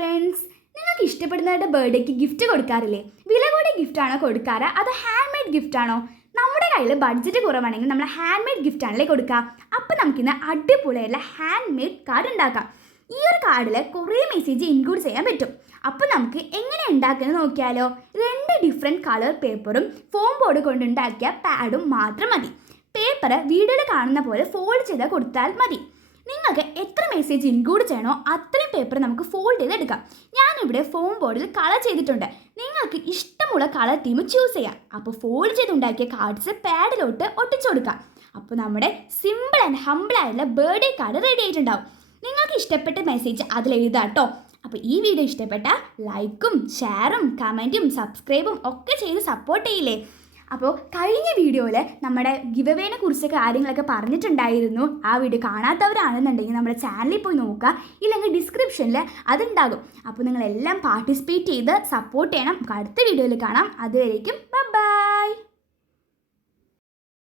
Friends, നിങ്ങൾക്ക് ഇഷ്ടപ്പെടുന്നവരുടെ ബർത്ത്ഡേക്ക് gift കൊടുക്കാറില്ലേ? വില കൂടിയ ഗിഫ്റ്റാണോ കൊടുക്കാറ്, അതോ ഹാൻഡ് മെയ്ഡ് ഗിഫ്റ്റാണോ? നമ്മുടെ കയ്യിൽ ബഡ്ജറ്റ് കുറവാണെങ്കിൽ നമ്മൾ ഹാൻഡ് മെയ്ഡ് ഗിഫ്റ്റ് ആണല്ലേ കൊടുക്കുക. അപ്പോൾ നമുക്കിന്ന് അടിപൊളിയായിട്ടുള്ള ഹാൻഡ് മെയ്ഡ് കാർഡ് ഉണ്ടാക്കാം. ഈ ഒരു കാർഡിൽ കുറേ മെസ്സേജ് ഇൻക്ലൂഡ് ചെയ്യാൻ പറ്റും. അപ്പോൾ നമുക്ക് എങ്ങനെ ഉണ്ടാക്കുന്നത് നോക്കിയാലോ? 2 ഡിഫറെൻറ്റ് കളർ പേപ്പറും ഫോം ബോർഡ് കൊണ്ടുണ്ടാക്കിയ പാഡും മാത്രം മതി. പേപ്പർ വീഡിയോയിൽ കാണുന്ന പോലെ ഫോൾഡ് ചെയ്ത് കൊടുത്താൽ മതി. നിങ്ങൾക്ക് എത്ര മെസ്സേജ് ഇൻക്ലൂഡ് ചെയ്യണോ അത്രയും പേപ്പർ നമുക്ക് ഫോൾഡ് ചെയ്തെടുക്കാം. ഞാനിവിടെ ഫോം ബോർഡിൽ കളർ ചെയ്തിട്ടുണ്ട്. നിങ്ങൾക്ക് ഇഷ്ടമുള്ള കളർ തീം ചൂസ് ചെയ്യാം. അപ്പോൾ ഫോൾഡ് ചെയ്തുണ്ടാക്കിയ കാർഡ്സ് പാഡിലോട്ട് ഒട്ടിച്ചു കൊടുക്കാം. അപ്പോൾ നമ്മുടെ സിമ്പിൾ ആൻഡ് ഹമ്പിളായിട്ടുള്ള ബർത്ത്ഡേ കാർഡ് റെഡി ആയിട്ടുണ്ടാവും. നിങ്ങൾക്ക് ഇഷ്ടപ്പെട്ട മെസ്സേജ് അതിൽ എഴുതാം കേട്ടോ. അപ്പോൾ ഈ വീഡിയോ ഇഷ്ടപ്പെട്ടാൽ ലൈക്കും ഷെയറും കമൻറ്റും സബ്സ്ക്രൈബും ഒക്കെ ചെയ്ത് സപ്പോർട്ട് ചെയ്യില്ലേ? അപ്പോൾ കഴിഞ്ഞ വീഡിയോയിൽ നമ്മുടെ ഗിവ് അവേനെ കുറിച്ച് കാര്യങ്ങളൊക്കെ പറഞ്ഞിട്ടുണ്ടായിരുന്നു. ആ വീഡിയോ കാണാത്തവരാണെന്നുണ്ടെങ്കിൽ നമ്മുടെ ചാനലിൽ പോയി നോക്കുക, ഇല്ലെങ്കിൽ ഡിസ്ക്രിപ്ഷനിൽ അതുണ്ടാകും. അപ്പോൾ നിങ്ങളെല്ലാം പാർട്ടിസിപ്പേറ്റ് ചെയ്ത് സപ്പോർട്ട് ചെയ്യണം. അടുത്ത വീഡിയോയിൽ കാണാം. അതുവരേക്കും ബൈ.